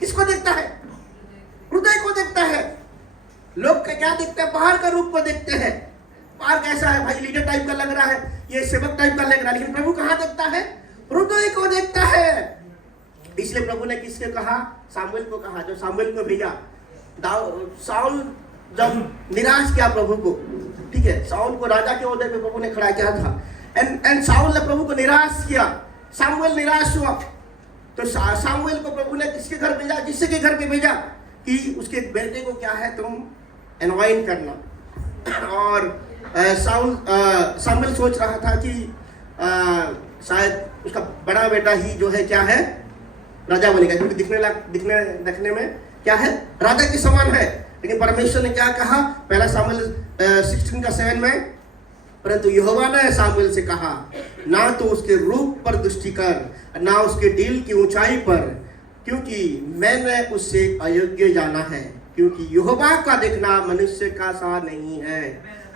किसको देखता है? हृदय को देखता है। लोग क्या देखते हैं? बाहर का रूप को देखते हैं। बाहर कैसा है भाई, लीडर टाइप का लग रहा है, ये सेवक टाइप का लग रहा है, लेकिन प्रभु कहाँ देखता है? हृदय को देखता है। इसलिए प्रभु ने किसके कहा? सामुएल को कहा, जो सामुएल को भेजा। साउल जब निराश किया प्रभु को, ठीक है, साउल को राजा के ओहदे पे प्रभु ने खड़ा किया था, एंड साउल ने प्रभु को निराश किया, सामुएल निराश हुआ, तो सामुएल को प्रभु ने किसके घर भेजा? जिससे के घर पे भेजा कि उसके बेटे को क्या है, तुम एनवाइन करना। और सामुएल सोच रहा था कि शायद उसका बड़ा बेटा ही जो है क्या है, राजा बनेगा, क्योंकि दिखने में क्या है, राजा के समान है। लेकिन परमेश्वर ने क्या कहा? पहला सामुएल 16:7 में, परंतु यहोवा ने सामुएल से कहा, ना तो उसके रूप पर दृष्टि कर, ना उसके दिल की ऊंचाई पर, क्योंकि मैंने उससे अयोग्य जाना है, क्योंकि यहोवा का देखना मनुष्य का सा नहीं है।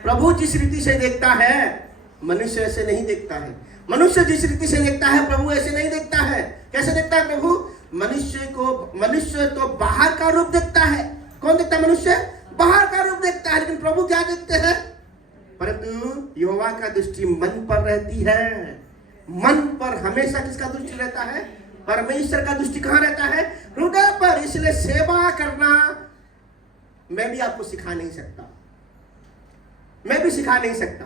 प्रभु जिस रीति से देखता है, मनुष्य ऐसे नहीं देखता है। मनुष्य जिस रीति से देखता है, प्रभु ऐसे नहीं देखता है। कैसे देखता है प्रभु? मनुष्य तो बाहर का रूप देखता है। कौन देखता है? मनुष्य बाहर का रूप देखता है, लेकिन प्रभु क्या देखते हैं? परंतु यहोवा का दृष्टि मन पर रहती है। मन पर हमेशा किसका दृष्टि रहता है? परमेश्वर का दृष्टि कहाँ रहता है? हृदय पर। इसलिए सेवा करना मैं भी आपको सिखा नहीं सकता, मैं भी सिखा नहीं सकता,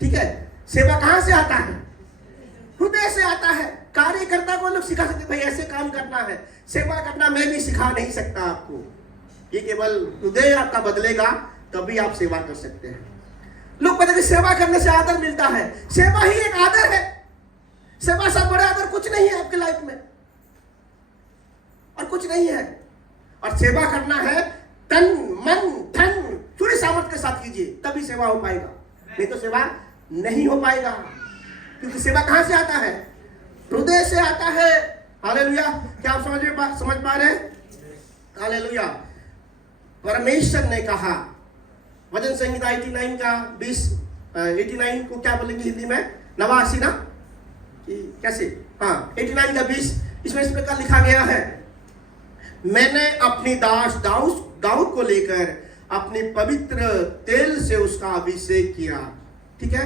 ठीक है। सेवा कहां से आता है? हृदय से आता है। कार्यकर्ता को लोग सिखा सकते, भाई ऐसे काम करना है, सेवा करना मैं भी सिखा नहीं सकता आपको। ये केवल हृदय आपका बदलेगा तभी आप सेवा कर सकते हैं। लोग कहते हैं सेवा करने से आदर मिलता है। सेवा ही एक आदर है। सेवा से बड़ा आदर कुछ नहीं है आपके लाइफ में, और कुछ नहीं है। और सेवा करना है तन मन धन पूरी सामर्थ्य के साथ कीजिए, तभी सेवा हो पाएगा, नहीं तो सेवा नहीं हो पाएगा। क्योंकि सेवा कहां से आता है? हृदय से आता है। हालेलुया। क्या आप समझ पा रहे हैं? हालेलुया। परमेश्वर ने कहा, वचन संहिता 89 को क्या बोलेंगे हिंदी में? 89 ना, कैसे? हाँ, 89 का 20, इसमें इस प्रकार लिखा गया है, मैंने अपनी दास दाऊद को लेकर अपनी पवित्र तेल से उसका अभिषेक किया। ठीक है।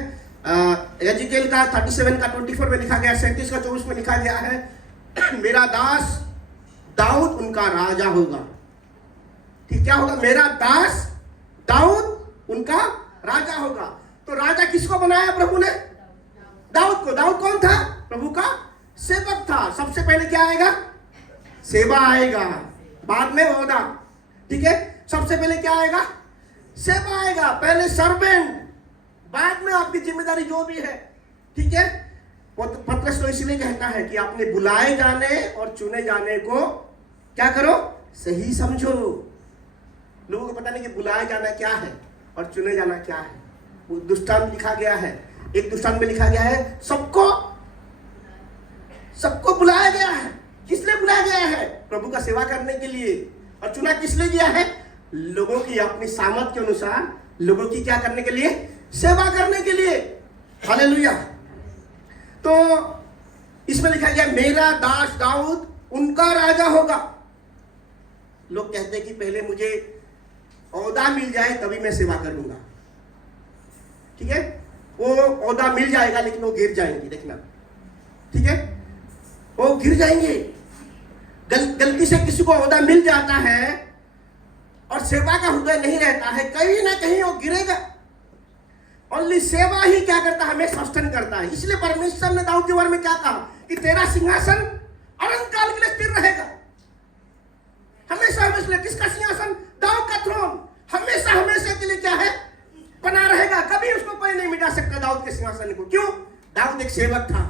एजिकेल का 37 का 24 में लिखा गया, 37 का 24 में लिखा गया है, मेरा दास दाऊद उनका राजा होगा। ठीक, क्या होगा? मेरा दास दाऊद उनका राजा होगा। तो राजा किसको बनाया प्रभु ने? दाऊद को। दाऊद कौन था? प्रभु का सेवक था। सबसे पहले क्या आएगा? सेवा आएगा, बाद में ओहदा। ठीक है, सबसे पहले क्या आएगा? सेवा आएगा। पहले सर्वेंट, बाद में आपकी जिम्मेदारी जो भी है। ठीक है। पतरस तो इसलिए कहता है कि आपने बुलाए जाने और चुने जाने को क्या करो? सही समझो। लोगों को पता नहीं कि बुलाए जाना क्या है और चुने जाना क्या है। वो दृष्टांत लिखा गया है, एक दृष्टांत में लिखा गया है, सबको बुलाया गया है। किस लिए बुलाया गया है? प्रभु का सेवा करने के लिए। और चुना किस लिए गया है? लोगों की अपनी सामर्थ के अनुसार लोगों की क्या करने के लिए? सेवा करने के लिए। हालेलुया। तो इसमें लिखा गया, मेरा दास दाऊद उनका राजा होगा। लोग कहते हैं कि पहले मुझे ओहदा मिल जाए तभी मैं सेवा करूंगा। ठीक है, वो ओहदा मिल जाएगा लेकिन वो गिर जाएंगे, देखना। ठीक है, वो गिर जाएंगे। गलती से किसी को ओहदा मिल जाता है और सेवा का हृदय नहीं रहता है, कहीं ना कहीं वो गिरेगा। ओनली सेवा ही क्या करता है? हमें सस्टेन करता है। इसलिए परमेश्वर ने दाऊद के बारे में क्या कहा कि तेरा सिंहासन अनंत काल के लिए स्थिर रहेगा। हमेशा हमेशा। किसका सिंहासन? दाऊद का थ्रोन हमेशा हमेशा के लिए क्या है? बना रहेगा। कभी उसको कोई नहीं मिटा सकता दाऊद के सिंहासन को। क्यों? दाऊद एक सेवक था।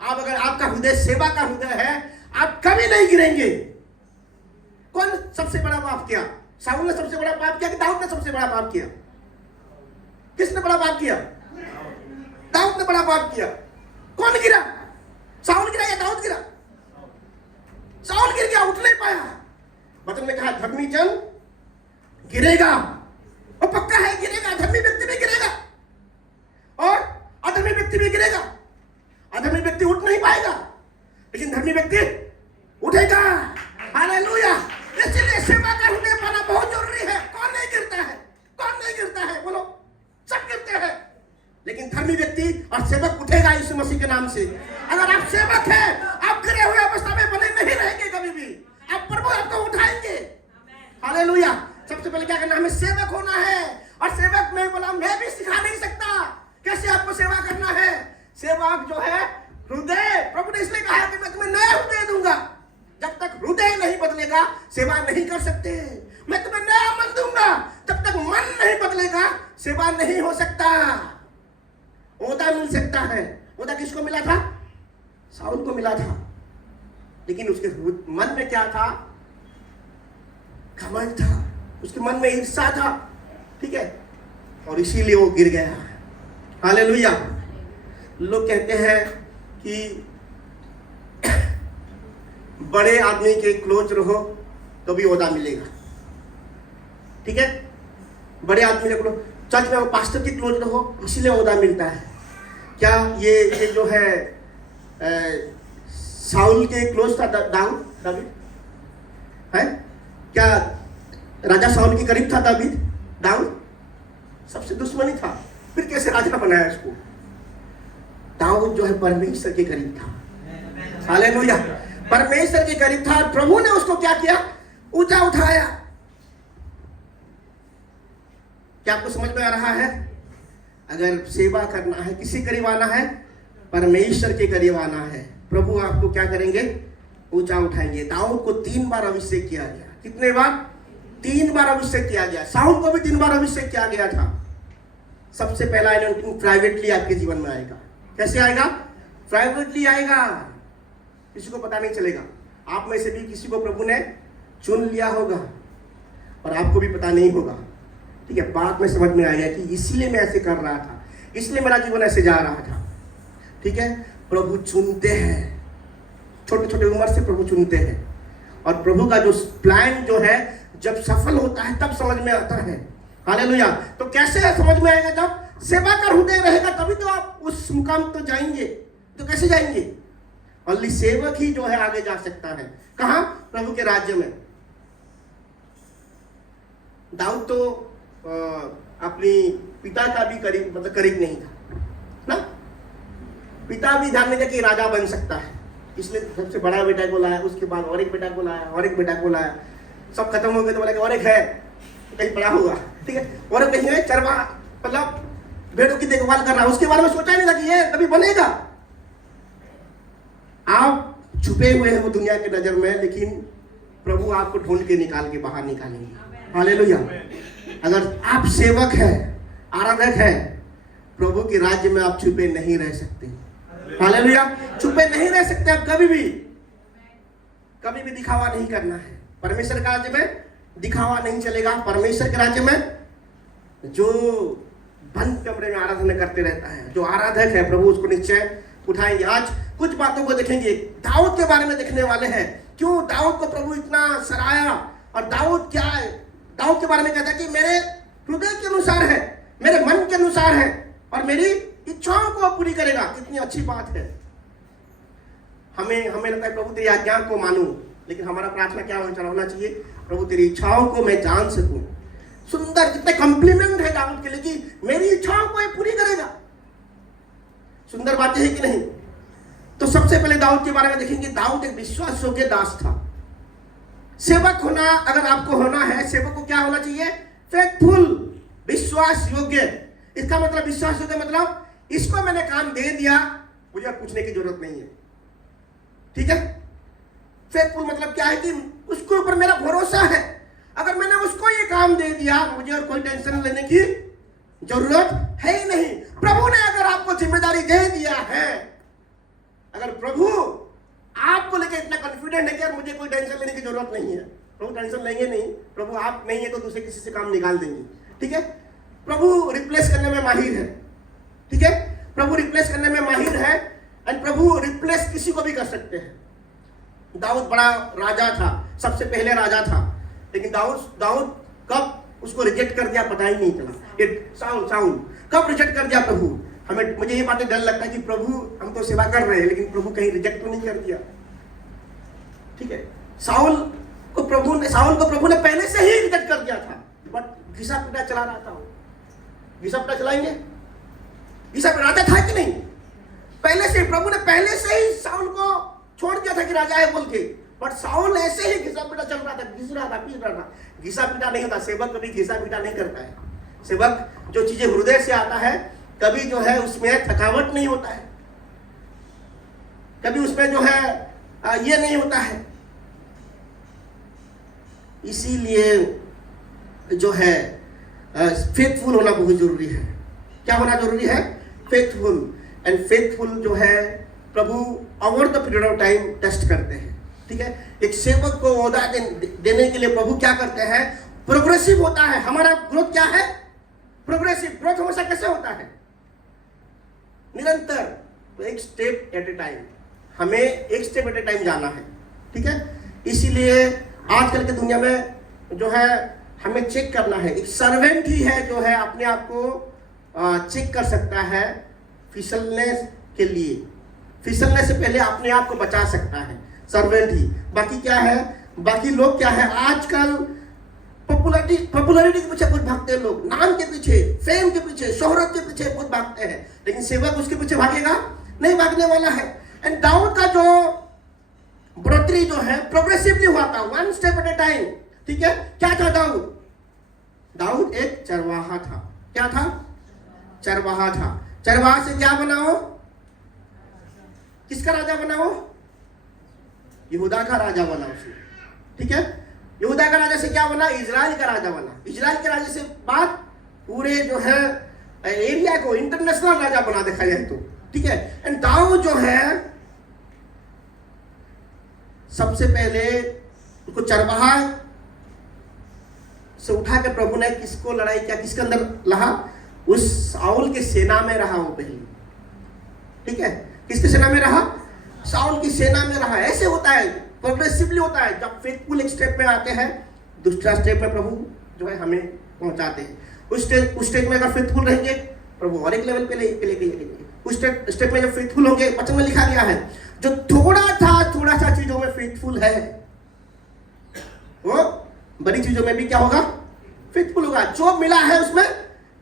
आप अगर आपका हृदय सेवा का हृदय है, आप कभी नहीं गिरेंगे। कौन सबसे बड़ा पाप किया? शाऊल ने सबसे बड़ा पाप किया कि दाऊद ने सबसे बड़ा पाप किया? किसने बड़ा पाप किया? दाऊद ने बड़ा पाप किया। कौन गिरा? शाऊल गिरा या दाऊद गिरा? शाऊल गिर गया, उठ नहीं पाया। वचन में कहा धर्मी जन गिरेगा, और पक्का है गिरेगा। धर्मी व्यक्ति भी गिरेगा और अधर्मी व्यक्ति भी गिरेगा। अधर्मी व्यक्ति उठ नहीं पाएगा, लेकिन धर्मी व्यक्ति उठेगा। और सेवक उठेगा यीशु मसीह के नाम से। अगर आप सेवक हैं, आप गिरे हुए अवस्था में बने नहीं रहेंगे कभी भी, आप प्रभु आपको उठाएंगे। हालेलुया। सबसे पहले क्या करना, हमें सेवक होना है। और सेवक में बोला मैं भी सिखा नहीं सकता कैसे आपको सेवा करना है। सेवक जो है हृदय, प्रभु ने इसलिए कहा कि मैं तुम्हें नया हृदय दूंगा। जब तक हृदय नहीं बदलेगा सेवा नहीं कर सकते। मैं तुम्हें नया मन दूंगा, जब तक मन नहीं बदलेगा सेवा नहीं हो सकता। ओहदा मिल सकता है। ओहदा किसको मिला था? शाऊल को मिला था, लेकिन उसके मन में क्या था? घमंड था, उसके मन में ईर्ष्या था, ठीक है, और इसीलिए वो गिर गया। हालेलुया। लोग कहते हैं कि बड़े आदमी के क्लोज रहो तो भी ओहदा मिलेगा, ठीक है। बड़े आदमी के क्लोज, चर्च में पास्टर के क्लोज रहो इसीलिए ओहदा मिलता है। क्या ये जो है शाऊल के क्लोज था दाऊद है? क्या राजा शाऊल के करीब था दाऊद? सबसे दुश्मनी था, फिर कैसे राजा बनाया इसको? दाऊद जो है परमेश्वर के करीब था। हालेलुया। परमेश्वर के करीब था और प्रभु ने उसको क्या किया? ऊंचा उठाया। क्या आपको समझ में आ रहा है? अगर सेवा करना है, किसी करीब आना है, परमेश्वर के करीब आना है, प्रभु आपको क्या करेंगे? ऊंचा उठाएंगे। दाऊद को 3 बार अभिषेक किया गया। कितने बार? 3 बार अभिषेक किया गया। शाऊल को भी 3 बार अभिषेक किया गया था। सबसे पहला अनॉइंटिंग प्राइवेटली आपके जीवन में आएगा। कैसे आएगा? प्राइवेटली आएगा, किसी को पता नहीं चलेगा। आप में से भी किसी को प्रभु ने चुन लिया होगा और आपको भी पता नहीं होगा, ठीक है। बाद में समझ में आएगा कि इसलिए मैं ऐसे कर रहा था, इसलिए मेरा जीवन ऐसे जा रहा था, ठीक है। प्रभु चुनते हैं, छोटे छोटे उम्र से प्रभु चुनते हैं। और प्रभु का जो प्लान जो है जब सफल होता है तब समझ में आता है। हालेलुया। तो कैसे समझ में आएगा? जब सेवा का हृदय रहेगा तभी तो आप उस मुकाम तो जाएंगे। तो कैसे जाएंगे? ओनली सेवक ही जो है आगे जा सकता है। कहां? प्रभु के राज्य में। दाऊद तो अपनी पिता का भी करीब नहीं था ना। पिता भी ध्यान नहीं दिया कि राजा बन सकता है, इसलिए सबसे बड़ा बेटा को लाया, उसके बाद और एक बेटा को लाया, और एक बेटा को लाया। सब खत्म हो गए तो बोला कि और एक है, कहीं बड़ा होगा, ठीक है। और एक कहीं है चरवा, मतलब भेड़ों की देखभाल कर रहा है, उसके बारे में सोचा ही नहीं था कि ये कभी बनेगा। आप छुपे हुए हैं वो दुनिया की नजर में, लेकिन प्रभु आपको ढूंढ के निकाल के बाहर निकालेंगे। हालेलुया। अगर आप सेवक है, आराधक है, प्रभु के राज्य में आप छुपे नहीं रह सकते। हालेलुया। छुपे नहीं रह सकते आप कभी भी दिखावा नहीं करना है। परमेश्वर के राज्य में दिखावा नहीं चलेगा। परमेश्वर के राज्य में जो बंद कमरे में आराधना करते रहता है, जो आराधक है, प्रभु उसको निश्चय उठाएंगे। आज कुछ बातों को देखेंगे, दाऊद के बारे में देखने वाले हैं। क्यों दाऊद को प्रभु इतना सराहा? और दाऊद क्या है? दाऊद के बारे में कहता है कि मेरे हृदय के अनुसार है, मेरे मन के अनुसार है और मेरी इच्छाओं को पूरी करेगा। कितनी अच्छी बात है। हमें लगता है प्रभु तेरी आज्ञा को मानूं, लेकिन हमारा प्रार्थना क्या होना चाहिए? प्रभु तेरी इच्छाओं को मैं जान सकूं। सुंदर, कितने कॉम्प्लीमेंट है दाऊद के लिए कि मेरी इच्छाओं को ये पूरी करेगा। सुंदर बातें है कि नहीं? तो सबसे पहले दाऊद के बारे में देखेंगे। दाऊद एक विश्वास योग्य दास था। सेवक होना, अगर आपको होना है, सेवक को क्या होना चाहिए? फेथफुल, विश्वास योग्य। इसका मतलब विश्वास योग्य मतलब इसको मैंने काम दे दिया, मुझे पूछने की जरूरत नहीं है, ठीक है। फेथफुल मतलब क्या है कि उसके ऊपर मेरा भरोसा है। अगर मैंने उसको ये काम दे दिया, मुझे और कोई टेंशन लेने की जरूरत है ही नहीं। प्रभु ने अगर आपको जिम्मेदारी दे दिया है, अगर प्रभु आपको लेकर इतना कॉन्फिडेंट है कि यार मुझे कोई टेंशन लेने की जरूरत नहीं है, प्रभु टेंशन लेंगे नहीं। प्रभु आप नहीं है तो दूसरे किसी से काम निकाल देंगे, ठीक है। प्रभु रिप्लेस करने में माहिर है, ठीक है। प्रभु रिप्लेस करने में माहिर है और प्रभु रिप्लेस किसी को भी कर सकते हैं। दाऊद बड़ा राजा था, सबसे पहले राजा था, लेकिन दाऊद कब उसको रिजेक्ट कर दिया पता ही नहीं चला। शाऊल कब रिजेक्ट कर दिया प्रभु? मुझे ये बातें डर लगता है कि प्रभु हम तो सेवा कर रहे हैं, लेकिन प्रभु कहीं रिजेक्ट तो नहीं कर दिया, ठीक है। शाऊल को प्रभु ने पहले से ही रिजेक्ट कर दिया था, बट घिसा पिटा चला रहा था। घिसा पिटा चलाएंगे? घिसा पिटा राजा था कि नहीं? पहले से प्रभु ने पहले से ही शाऊल को छोड़ दिया था कि राजा है बोल के, बट शाऊल ऐसे ही घिसा पीटा चल रहा था, घिस रहा था, पीट रहा था। घिसा पीटा नहीं होता, सेवक कभी घिसा पीटा नहीं करता है। सेवक जो चीजें हृदय से आता है, कभी जो है उसमें थकावट नहीं होता है, कभी उसमें जो है ये नहीं होता है। इसीलिए जो है फेथफुल होना बहुत जरूरी है। क्या होना जरूरी है? फेथफुल। एंड फेथफुल जो है प्रभु over the period of time test करते हैं। ठीक है, एक सेवक को ओहदा देने के लिए प्रभु क्या करते हैं? प्रोग्रेसिव होता है। हमारा ग्रोथ क्या है? प्रोग्रेसिव। ग्रोथ हमेशा कैसे होता है? निरंतर, तो एक स्टेप एट ए टाइम। हमें एक स्टेप एट ए टाइम जाना है। ठीक है, इसीलिए आजकल की दुनिया में जो है हमें चेक करना है। एक सर्वेंट ही है जो है अपने आप को चेक कर सकता है फिसलने के लिए। फिसलने से पहले अपने आप को बचा सकता है सर्वेंट ही। बाकी क्या है? बाकी लोग क्या है? आजकल पॉपुलैरिटी के पीछे बहुत भागते हैं लोग, नाम के पीछे, फेम के पीछे, शोहरत के पीछे बहुत भागते हैं। लेकिन सेवक उसके पीछे भागेगा नहीं, भागने वाला है। एंड दाऊद का जो बढ़ोतरी जो है प्रोग्रेसिवली हुआ था, one step at A time. ठीक है, क्या था दाऊद? दाऊद एक चरवाहा था। क्या था? चरवाहा था। चरवाहा से क्या बना हो? किसका राजा बना हो? यहूदा का राजा बना उसने। ठीक है, यहूदा का राजा से क्या बना? इजराइल का राजा बना। इजराइल के राजा से बात पूरे जो है एरिया को इंटरनेशनल राजा बना देखा जाए तो। ठीक है, एंड दाऊद जो है सबसे पहले उसको चरवाहा से उठा के प्रभु ने किसको लड़ाई किया? किसके अंदर रहा? उस शाऊल के सेना में रहा वो पहले। ठीक है, किसकी सेना में रहा? शाऊल की सेना में रहा। ऐसे होता है, प्रोग्रेसिवली होता है। जब फेथफुल एक स्टेप में आते हैं, दूसरा स्टेप में प्रभु जो है हमें पहुंचाते हैं। उस स्टेप में अगर फेथफुल रहेंगे, प्रभु और एक लेवल पे लेके जाएंगे। उस स्टेप में जब फेथफुल होंगे, वचन में लिखा गया है जो थोड़ा सा चीजों में फेथफुल है, वो बड़ी चीजों में भी क्या होगा? फेथफुल होगा। जो मिला है उसमें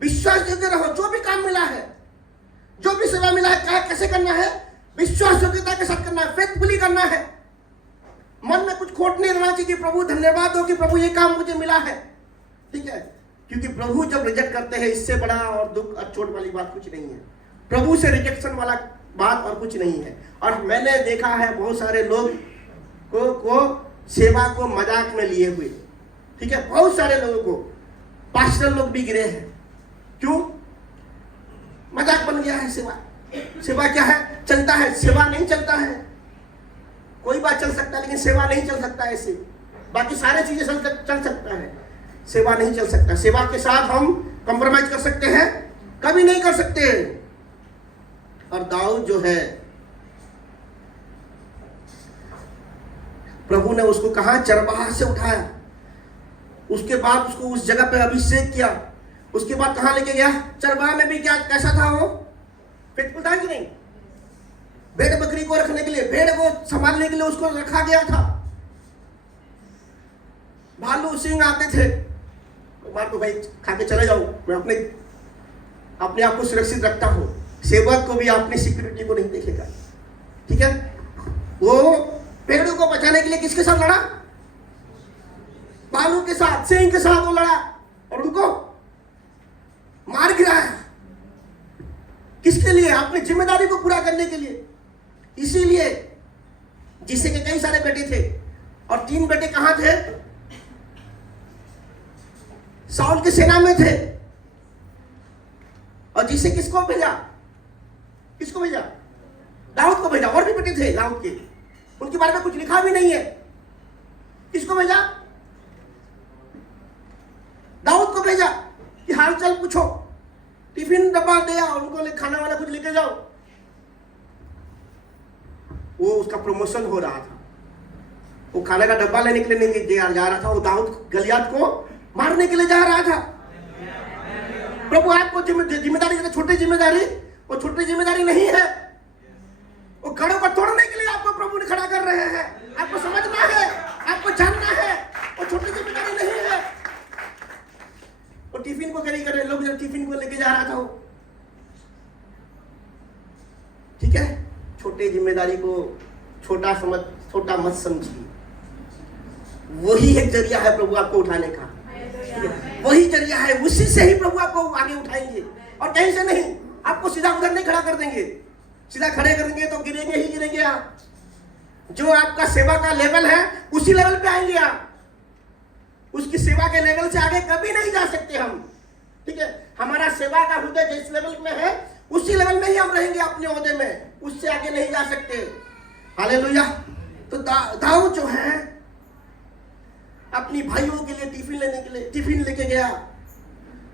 विश्वास योग्य रहो। जो भी काम मिला है, जो भी सेवा मिला है, कैसे करना है? विश्वास योग्यता के साथ करना है, फेथफुली करना है। मन में कुछ खोट नहीं रहना चाहिए कि प्रभु धन्यवाद हो कि प्रभु ये काम मुझे मिला है। ठीक है, क्योंकि प्रभु जब रिजेक्ट करते हैं, इससे बड़ा और दुख और चोट वाली बात कुछ नहीं है। प्रभु से रिजेक्शन वाला बात और कुछ नहीं है। और मैंने देखा है बहुत सारे लोग को सेवा को मजाक में लिए हुए। ठीक है, बहुत सारे लोगों को, पास्टर लोग भी गिरे हैं। क्यों? मजाक बन गया है सेवा। सेवा क्या है? चलता है। सेवा नहीं चलता है। कोई बात चल सकता है, लेकिन सेवा नहीं चल सकता ऐसे। बाकी सारे चीजें चल सकता है, सेवा नहीं चल सकता। सेवा के साथ हम कॉम्प्रोमाइज कर सकते हैं? कभी नहीं कर सकते। और दाऊद जो है, प्रभु ने उसको कहा चरवाहा से उठाया, उसके बाद उसको उस जगह पे अभिषेक किया। उसके बाद कहां लेके गया? चरवाहा में भी क्या कैसा था वो? फेथफुल था कि नहीं? भेड़ बकरी को रखने के लिए, भेड़ को संभालने के लिए उसको रखा गया था। भालू सिंह आते थे, बार को भाई खा के चले जाओ, मैं अपने आप को सुरक्षित रखता हूं। सेवक को भी अपनी सिक्योरिटी को नहीं देखेगा। ठीक है, वो पेड़ों को बचाने के लिए किसके साथ लड़ा? भालू के साथ, सिंह के साथ वो लड़ा और उनको मार गिराया। किसके लिए? अपनी जिम्मेदारी को पूरा करने के लिए। इसीलिए जिससे के कई सारे बेटे थे और 3 बेटे कहां थे? शाऊल की सेना में थे। और जिसे किसको भेजा? किसको भेजा? दाऊद को भेजा। और भी बेटे थे दाऊद के, उनके बारे में कुछ लिखा भी नहीं है। किसको भेजा? दाऊद को भेजा कि हाल चाल पूछो, टिफिन डब्बा दे आओ, उनको खाना वाला कुछ लेके जाओ। वो उसका प्रमोशन हो रहा था। वो खाने का डब्बा लेने के लिए नहीं जा रहा था, वो दाऊद गलियात को मारने के लिए जा रहा था। प्रभु आपको जिम्मेदारी देते, छोटी जिम्मेदारी, वो छोटी जिम्मेदारी नहीं है। वो घड़ों को तोड़ने के लिए आपको प्रभु ने खड़ा कर रहे हैं। आपको समझना है, आपको जानना है, वो छोटी जिम्मेदारी नहीं है। वो टिफिन को कैरी कर रहे लोग, टिफिन को लेके जा रहा था वो। ठीक है, जिम्मेदारी को छोटा मत समझिए। वही एक जरिया है प्रभु आपको उठाने का, वही जरिया है, उसी से ही प्रभु आपको आगे उठाएंगे और कहीं से नहीं। आपको सीधा उधर नहीं खड़ा कर देंगे, सीधा खड़े कर देंगे तो गिरेंगे ही गिरेंगे आप। जो आपका सेवा का लेवल है उसी लेवल पे आएंगे आप, उसकी सेवा के लेवल से आगे कभी नहीं जा सकते हम। ठीक है, हमारा सेवा का हृदय जिस लेवल में है उसी लेवल में ही हम रहेंगे अपने ओहदे में, उससे आगे नहीं जा सकते। हालेलुया। तो दाऊद जो है अपनी भाइयों के लिए टिफिन लेके गया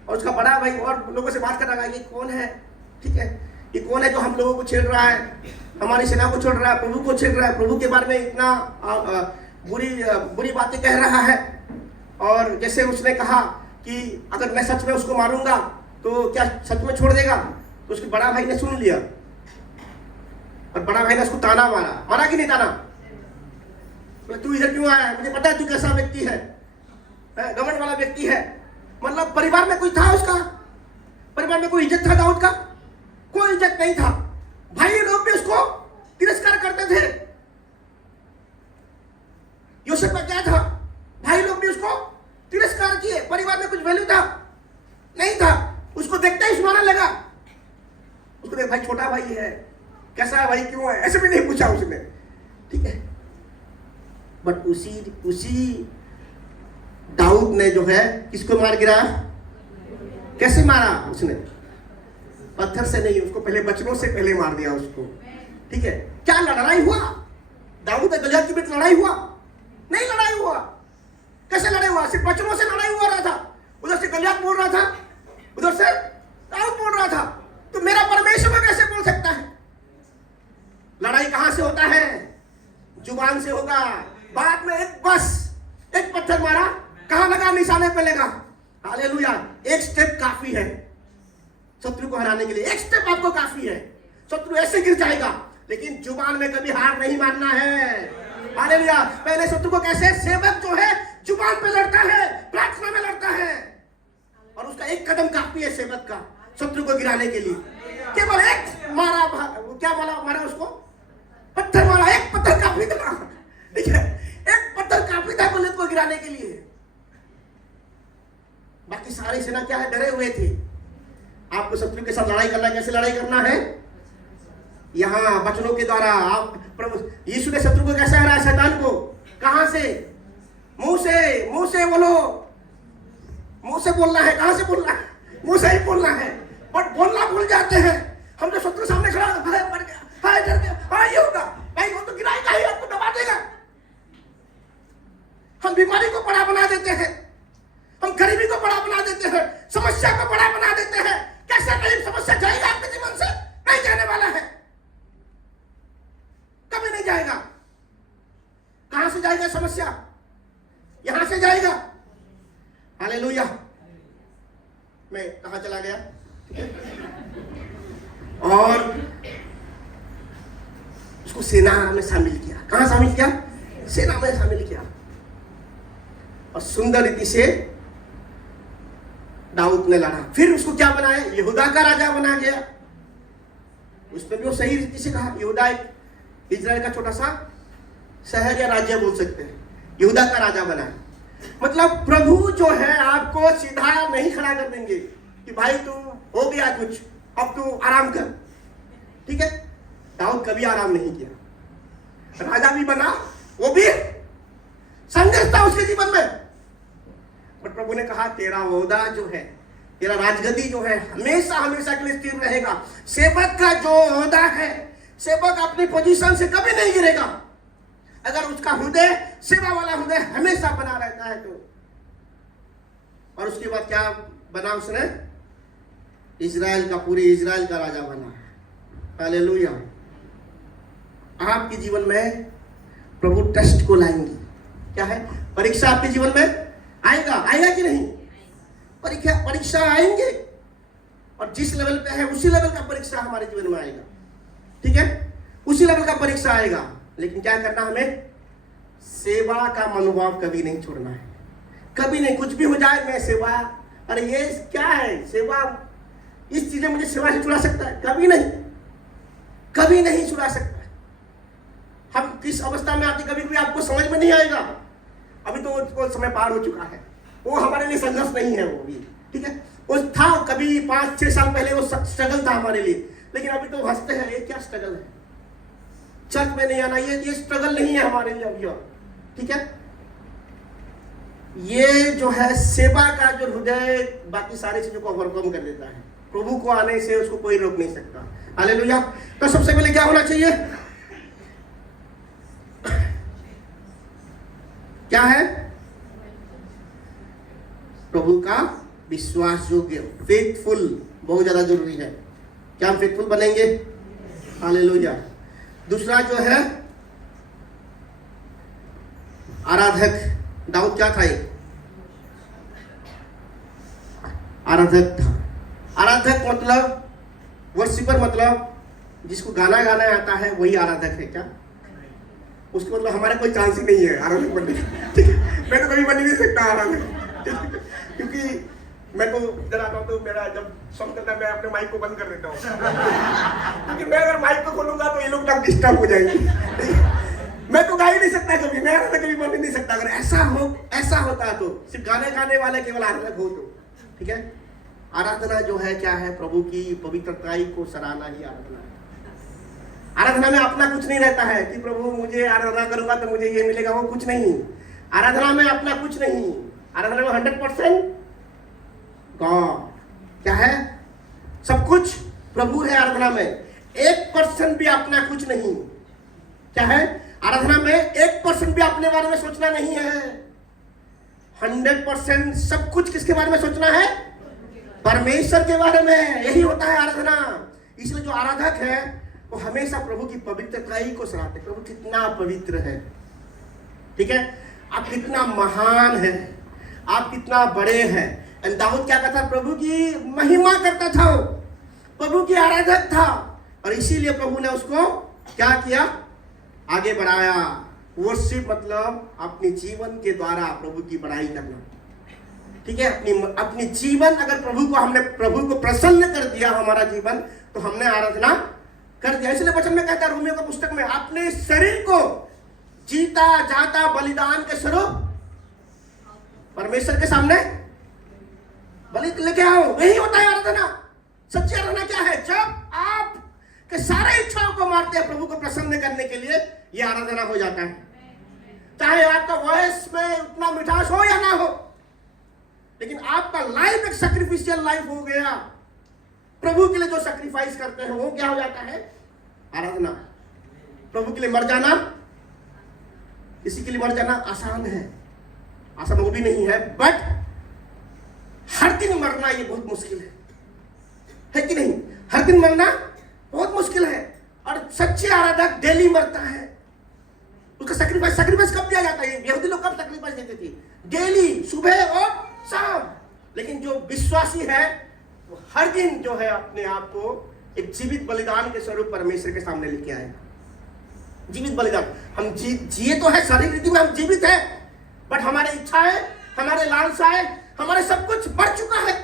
और उसका बड़ा भाई और लोगों से बात कर रहा है, ये कौन है? ठीक है, ये कौन है जो हम लोगों को छेड़ रहा है, हमारी सेना को छेड़ रहा है, प्रभु को छेड़ रहा है, प्रभु के बारे में इतना बुरी बातें कह रहा है। और जैसे उसने कहा कि अगर मैं सच में उसको मारूंगा तो क्या सच में छोड़ देगा? तो उसके बड़ा भाई ने सुन लिया और बड़ा भाई ने उसको ताना मारा कि नहीं ताना? तू इधर क्यों आया है? मुझे पता है तू कैसा व्यक्ति है, घमंड वाला व्यक्ति है। मतलब परिवार में कोई था उसका? परिवार में कोई इज्जत था दाऊद का? कोई इज्जत नहीं था। भाई लोग भी उसको तिरस्कार करते थे। यूसुफ का क्या था? भाई लोग भी उसको तिरस्कार किए। परिवार में कुछ वैल्यू था? नहीं था। उसको देखते ही सुनाने लगा, उसको देख भाई छोटा भाई है, कैसा है भाई, क्यों है, ऐसे भी नहीं पूछा उसने। ठीक है, बट उसी दाऊद ने जो है किसको मार गिरा? कैसे मारा उसने? पत्थर से नहीं, उसको पहले बचनों से पहले मार दिया उसको। ठीक है, क्या लड़ाई हुआ? दाऊद और गलियात के बीच लड़ाई हुआ? नहीं लड़ाई हुआ। कैसे लड़ाई हुआ? सिर्फ बचनों से लड़ाई हुआ रहा था। उधर से गलियात बोल रहा था, उधर से दाऊद बोल रहा था। तो मेरा परमेश्वर कैसे बोल सकता है? लड़ाई कहां से होता है? जुबान से होगा। बाद में एक पत्थर मारा, कहां लगा? निशाने पे लगा। हालेलुया। एक स्टेप काफी है शत्रु को हराने के लिए, एक स्टेप आपको काफी है। शत्रु ऐसे गिर जाएगा, लेकिन जुबान में कभी हार नहीं मानना है। हालेलुया। पहले शत्रु को कैसे? सेवक जो है जुबान पे लड़ता है, प्रार्थना में लड़ता है, और उसका एक कदम काफी है सेवक का शत्रु को गिराने के लिए। केवल एक मारा, क्या मारा उसको? पत्थर मारा। एक पत्थर काफी था। ठीक है, एक पत्थर काफी था गलियात को गिराने के लिए। बाकी सारी सेना क्या है? डरे हुए थे। आपको शत्रु के साथ लड़ाई करना, कैसे लड़ाई करना है? यहाँ वचनों के द्वारा। आप प्रभु यीशु ने शत्रु को कैसे हराया? शैतान को। कहां से? मुंह से बोलो। मुंह से बोलना है। कहां से बोलना है? मुंह से ही बोलना है। बट बोलना भूल जाते हैं हम। जो शत्रु सामने खड़ा है, मर गया, हाय डर गया, हाय ये होगा, भाई वो तो गिराएगा ही, आपको दबा देगा। हम बीमारी को बड़ा बना देते हैं, हम गरीबी को बड़ा बना देते हैं, समस्या को बड़ा बना देते हैं। कैसे नहीं समस्या जाएगा आपके जीवन से? नहीं जाने वाला है, कभी नहीं जाएगा। कहां से जाएगा समस्या? यहां से जाएगा। हालेलुया। मैं कहां चला गया? और उसको सेना में शामिल किया। कहां शामिल किया? सेना में शामिल किया। और सुंदर रीति से दाऊद ने लड़ा। फिर उसको क्या बनाया? यहूदा का राजा बना गया। उसमें भी वो सही रीति से कहा। यहूदा एक इजराइल का छोटा सा शहर या राज्य बोल सकते हैं। यहूदा का राजा बना। मतलब प्रभु जो है आपको सीधा नहीं खड़ा कर देंगे कि भाई तू हो गया कुछ, अब तू आराम कर। ठीक है, दाऊद कभी आराम नहीं किया। राजा भी बना, वो भी संघर्ष था उसके जीवन में। बट प्रभु ने कहा तेरा ओहदा जो है, तेरा राजगद्दी जो है हमेशा हमेशा के लिए स्थिर रहेगा। सेवक का जो ओहदा है, सेवक अपनी पोजीशन से कभी नहीं गिरेगा अगर उसका हृदय सेवा वाला हृदय हमेशा बना रहता है तो। और उसके बाद क्या बना उसने? इजराइल का, पूरे इजराइल का राजा बना। हालेलुया। आपके जीवन में प्रभु टेस्ट को लाएंगे। क्या है? परीक्षा आपके जीवन में आएगा कि नहीं? परीक्षा आएंगे, और जिस लेवल पे है उसी लेवल का परीक्षा हमारे जीवन में आएगा। ठीक है, उसी लेवल का परीक्षा आएगा। लेकिन क्या करना हमें? सेवा का मनोभाव कभी नहीं छोड़ना है। कभी नहीं, कुछ भी हो जाए मैं सेवा, अरे ये क्या है सेवा, इस चीजें मुझे सेवा से छुड़ा सकता है? कभी नहीं, कभी नहीं छुड़ा सकता। हम किस अवस्था में आते कभी कभी आपको समझ में नहीं आएगा। अभी तो वो समय पार हो चुका है, वो हमारे लिए संघर्ष नहीं है वो भी, ठीक है। वो था कभी 5-6 साल पहले वो स्ट्रगल था हमारे लिए, लेकिन अभी तो हंसते हैं, ये क्या स्ट्रगल है, चर्च में नहीं आना, ये स्ट्रगल नहीं है हमारे लिए अभी और, ठीक है। ये जो है सेवा का जो हृदय बाकी सारी चीजों को ओवरकम कर देता है। प्रभु को आने से उसको कोई रोक नहीं सकता। हालेलुया। तो सबसे पहले क्या होना चाहिए, क्या है, प्रभु का विश्वास योग्य, फेथफुल, बहुत ज्यादा जरूरी है। क्या हम फेथफुल बनेंगे? हालेलुया। दूसरा जो है आराधक। दाऊद क्या था? आराधक था। आराधक मतलब वर्शिपर, मतलब जिसको गाना गाना आता है वही आराधक है क्या? उसको मतलब हमारे कोई चांस ही नहीं है आराधक बनने का, ठीक है। मैं तो कभी बन ही नहीं सकता आराधक, क्योंकि मैं तो इधर आता हूँ तो मेरा जब सॉन्ग चलता है मैं अपने माइक को बंद कर देता हूँ, क्योंकि मैं अगर माइक को खोलूंगा तो ये लोग तब डिस्टर्ब हो जाएंगे। मैं तो गा ही नहीं सकता कभी, मैं आराधक कभी बन ही नहीं सकता। अगर ऐसा होता तो सिर्फ गाने गाने वाले केवल आराधक हो तो, ठीक है। आराधना जो है क्या है, प्रभु की पवित्रताई को सराहना ही आराधना है। आराधना में अपना कुछ नहीं रहता है कि प्रभु मुझे आराधना करूंगा तो मुझे ये मिलेगा, वो कुछ नहीं। आराधना में अपना कुछ नहीं, आराधना में 100% गॉड। क्या है? सब कुछ प्रभु है आराधना में, 1% भी अपना कुछ नहीं। क्या है? आराधना में 1% भी अपने बारे में सोचना नहीं है, 100% सब कुछ किसके बारे में सोचना है? परमेश्वर के बारे में। यही होता है आराधना। इसलिए जो आराधक है वो हमेशा प्रभु की पवित्रताई को सराहते, प्रभु कितना पवित्र है, ठीक है, आप कितना महान है, आप कितना बड़े हैं। दाऊद क्या करता? प्रभु की महिमा करता था, प्रभु की आराधक था, और इसीलिए प्रभु ने उसको क्या किया? आगे बढ़ाया। वर्शिप मतलब अपने जीवन के द्वारा प्रभु की बड़ाई करना, ठीक है। अपनी जीवन, अगर प्रभु को प्रसन्न कर दिया हमारा जीवन, तो हमने आराधना कर दिया। इसलिए वचन में कहता है रोमियो की पुस्तक में, अपने शरीर को जीता जाता बलिदान के स्वरूप परमेश्वर के सामने बलि लेके आओ। यही होता है आराधना। सच्ची आराधना क्या है? जब आप के सारे इच्छाओं को मारते हैं प्रभु को प्रसन्न करने के लिए, यह आराधना हो जाता है। चाहे आपका वॉइस में उतना मिठास हो या ना हो, लेकिन आपका लाइफ एक सैक्रिफिशियल लाइफ हो गया। प्रभु के लिए जो सैक्रिफाइस करते हैं वो क्या हो जाता है? आराधना। प्रभु के लिए मर जाना, किसी के लिए मर जाना आसान है, आसान वो भी नहीं है, बट हर दिन मरना ये बहुत मुश्किल है कि नहीं? हर दिन मरना बहुत मुश्किल है। और सच्चे आराधक डेली मरता है। उसका सैक्रिफाइस कब दिया जाता है? यहूदी लोग कब सैक्रिफाइस देते थे? डेली, सुबह और शाम। लेकिन जो विश्वासी है वो हर दिन जो है अपने आप को एक जीवित बलिदान के स्वरूप परमेश्वर के सामने लेके आएगा। जीवित बलिदान। हम जिए तो है, शारीरिक रीति में हम जीवित है, बट हमारे इच्छाएं, हमारे लालसाएं, हमारे सब कुछ बढ़ चुका है,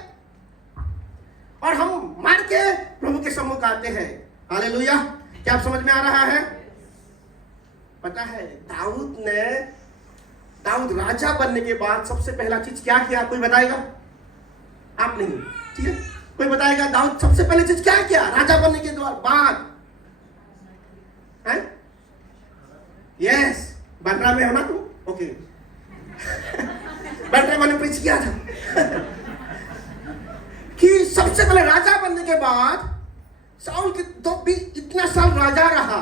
और हम मार के प्रभु के सम्मुख आते हैं। हालेलुया। क्या आप समझ में आ रहा है? पता है दाऊद राजा बनने के बाद सबसे पहला चीज क्या किया? कोई बताएगा? आप नहीं, ठीक है, कोई बताएगा दाऊद सबसे पहले चीज क्या किया राजा बनने के बाद? यस, बंडरा में हो ना तुम? ओके। बंडरा मैंने प्रीच किया था कि सबसे पहले राजा बनने के बाद साउल के तो भी इतना साल राजा रहा,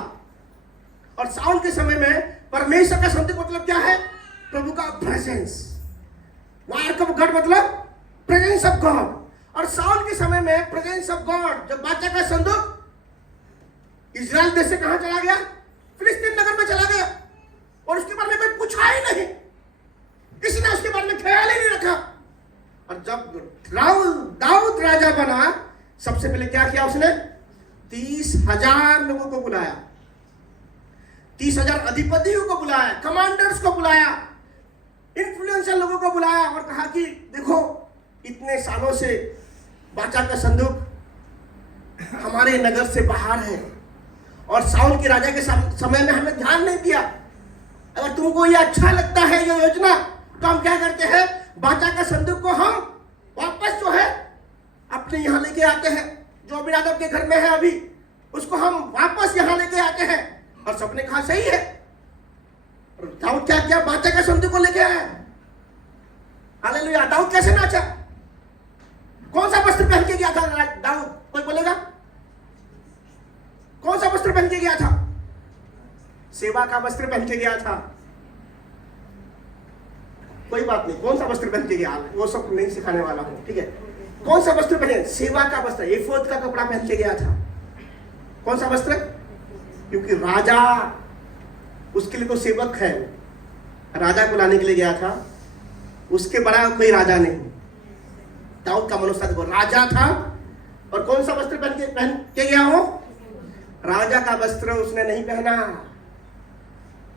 और साउल के समय में परमेश्वर का संदेश मतलब क्या है? प्रभु का प्रेजेंस। वायर ऑफ गॉड मतलब प्रेजेंस ऑफ गॉड। और साउल के समय में प्रेजेंस ऑफ गॉड, जब बादशाह का संदूक इजराइल देश से कहां चला गया? फिलिस्तीन नगर में चला गया, और उसके बारे में कोई पूछा ही नहीं, किसी ने उसके बारे में ख्याल ही नहीं रखा। और जब दाऊद राजा बना, सबसे पहले क्या किया उसने? 30,000 लोगों को बुलाया, 30,000 अधिपतियों को बुलाया, कमांडर्स को बुलाया, इन्फ्लुएंशियल लोगों को बुलाया, और कहा कि देखो इतने सालों से बादशाह का संदूक हमारे नगर से बाहर है, और साउल के राजा के समय में हमने ध्यान नहीं दिया। अगर तुमको ये अच्छा लगता है ये योजना, तो हम क्या करते हैं, बाचा का संदूक को हम वापस जो है अपने यहाँ लेके आते हैं। जो अबीनादाब के घर में है अभी, उसको हम वापस यहाँ लेके आते हैं। और सबने कहा सही है। दाऊद क्या किया, बाचा का संदूक को लेके आया। हालेलुया। दाऊद कैसे नाचा, कौन सा वस्त्र पहन के गया था दाऊद, कोई बोलेगा? कौन सा वस्त्र पहन के गया था? सेवा का वस्त्र पहन के गया था। कोई बात नहीं, कौन सा वस्त्र पहन के गया, वो सब नहीं सिखाने वाला हूं, ठीक है। कौन सा वस्त्र पहने? सेवा का वस्त्र, एफोद का कपड़ा पहन के गया था। कौन सा वस्त्र? क्योंकि राजा, उसके लिए तो सेवक है, राजा को लाने के लिए गया था, उसके बड़ा कोई राजा नहीं। दाऊद का मनुष्य वो राजा था। और कौन सा वस्त्र पहन के गया हो? राजा का वस्त्र उसने नहीं पहना।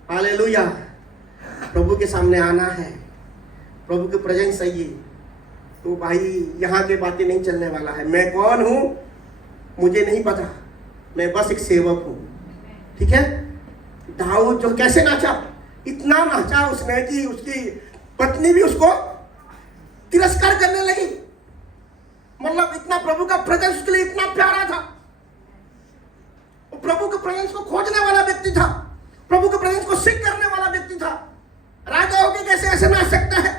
हालेलुया। प्रभु के सामने आना है, प्रभु के प्रेजेंस चाहिए, तो भाई यहाँ के बातें नहीं चलने वाला है। मैं कौन हूं मुझे नहीं पता, मैं बस एक सेवक हूं, ठीक है। दाऊद जो कैसे नाचा, इतना नाचा उसने कि उसकी पत्नी भी उसको तिरस्कार करने लगी। मतलब इतना प्रभु का प्रेजेंस उसके लिए इतना प्यारा था। वो प्रभु के प्रेजेंस को खोजने वाला व्यक्ति था, प्रभु के प्रेजेंस को सीख करने वाला व्यक्ति था। राजा होके कैसे ऐसे नाच सकता है?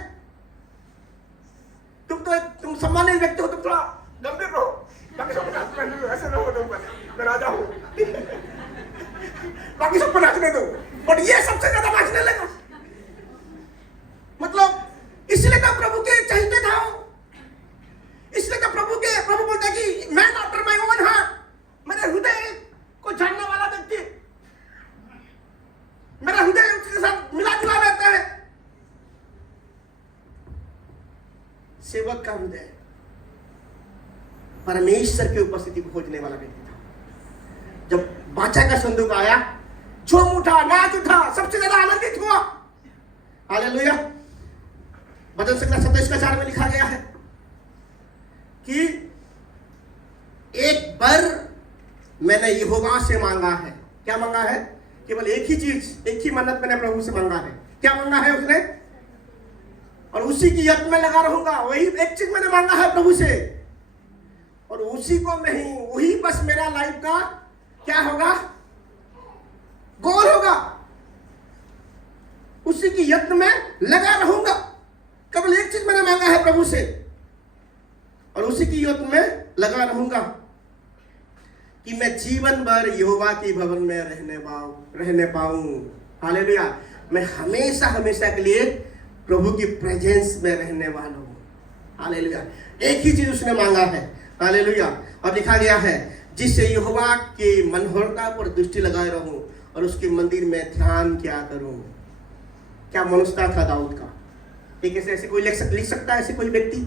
तुम सम्मानित व्यक्ति हो, तुम थोड़ा गंभीर रहो, बाकी सब ऐसे रहो, मैं राजा हूं बाकी सबको नाचने दो। और ये सबसे ज्यादा नाचने लगा। मतलब इसलिए तो प्रभु के चाहते था, इसलिए तो प्रभु बोलता कि man after my own heart, मेरे हृदय को जानने वाला व्यक्ति, मेरा हृदय उसके साथ मिला जुला रहता है। सेवक का हृदय परमेश्वर की उपस्थिति को खोजने वाला व्यक्ति था। जब बाचा का संदूक आया, झूम उठा, नाच उठा, सबसे ज्यादा आनंदित हुआ। हालेलुया। भजन संख्या 27:4 में लिखा गया है कि एक बार मैंने यहोवा से मांगा है। क्या मांगा है? केवल एक ही चीज, एक ही मन्नत मैंने प्रभु से मांगा है। क्या मांगा है उसने? और उसी की यत्न में लगा रहूंगा। वही एक चीज मैंने मांगा है प्रभु से, और उसी को मैं ही, वही बस मेरा लाइफ का क्या होगा, गोल होगा। उसी की यत्न में लगा रहूंगा। केवल एक चीज मैंने मांगा है प्रभु से, और उसी की यत्न में लगा रहूंगा कि मैं जीवन भर यहोवा की भवन में रहने पाऊं। हालेलुया। मैं हमेशा हमेशा के लिए प्रभु की प्रेजेंस में रहने वाला हूं। हालेलुया। एक ही चीज उसने मांगा है। हालेलुया। और लिखा गया है, जिससे यहोवा के मनोहरता पर दृष्टि लगाए रहूं और उसके मंदिर में ध्यान क्या करूं। क्या मनुष्यता था दाऊद का। एक ऐसे कोई लिख सकता है, ऐसे कोई व्यक्ति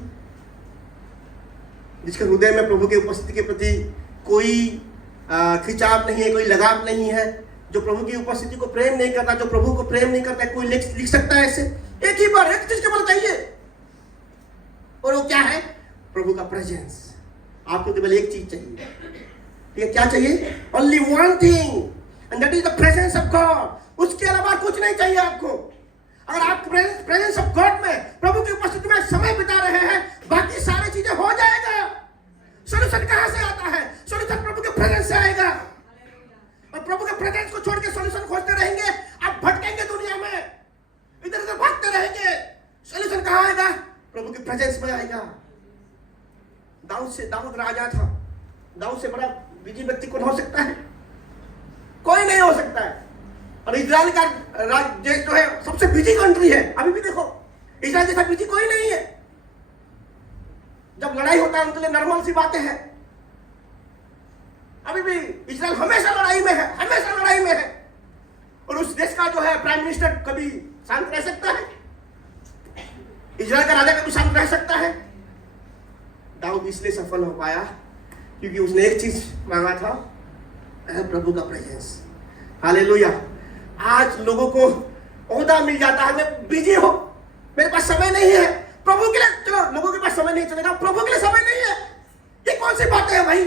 जिसके हृदय में प्रभु की उपस्थिति के प्रति कोई खिंचाव नहीं है, कोई लगाव नहीं है, जो प्रभु की उपस्थिति को प्रेम नहीं करता, जो प्रभु को प्रेम नहीं करता, कोई लिख सकता है ऐसे? एक ही बार एक चीज केवल चाहिए, और वो क्या है? प्रभु का प्रेजेंस। आपको केवल एक चीज चाहिए। ठीक है, क्या चाहिए? Only one thing, and that is the presence of God. उसके अलावा कुछ नहीं चाहिए आपको। अगर आप प्रेजेंस ऑफ गॉड में, प्रभु की उपस्थिति में समय बिता रहे हैं, बाकी सारी चीजें हो जाएगा। सॉल्यूशन कहां से आता है? सॉल्यूशन प्रभु के प्रेजेंस से आएगा। और प्रभु के प्रेजेंस को छोड़ के सॉल्यूशन खोजते रहेंगे, आप भटकेंगे दुनिया में, इधर उधर भागते रहेंगे। सॉल्यूशन कहां आएगा? प्रभु के प्रेजेंस में आएगा। दाऊद राजा था। दाऊद से बड़ा बिजी व्यक्ति कौन हो सकता है? कोई नहीं हो सकता है। और इजराइल का देश जो है सबसे बिजी कंट्री है। अभी भी देखो, इजराइल जैसा बिजी कोई नहीं है। जब लड़ाई होता है उनके लिए नॉर्मल सी बातें हैं। अभी भी इजराइल हमेशा लड़ाई में है, हमेशा लड़ाई में है। और उस देश का जो है प्राइम मिनिस्टर कभी शांत रह सकता है? इजराइल का राजा कभी शांत रह सकता है? दाऊद इसलिए सफल हो पाया क्योंकि उसने एक चीज मांगा था, प्रभु का प्रेजेंस। हालेलुया। आज लोगों को ओहदा मिल जाता है, मैं बिजी हूं, मेरे पास समय नहीं है प्रभु के लिए। चलो, लोगों के पास समय नहीं चलेगा, प्रभु के लिए समय नहीं है। ये कौन सी बातें है भाई?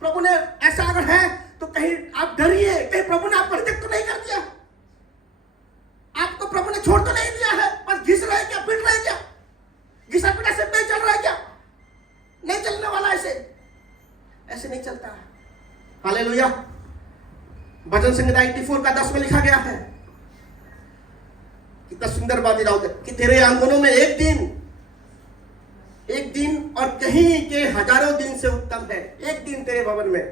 प्रभु ने ऐसा अगर है तो कहीं आप डरिए, कहीं प्रभु ने आपको रिजेक्ट तो नहीं कर दिया, आपको प्रभु ने छोड़ तो नहीं दिया है, बस घिस रहे क्या, पिट रहे क्या, घिसा पिटा से नहीं चल रहा है क्या? नहीं चलने वाला, ऐसे नहीं चलता है। हालेलुया। भजन संहिता 84 का 10 में लिखा गया है, कितना सुंदर बात है दाऊद कि तेरे आंगनों में एक दिन और कहीं के हजारों दिन से उत्तम है। एक दिन तेरे भवन में,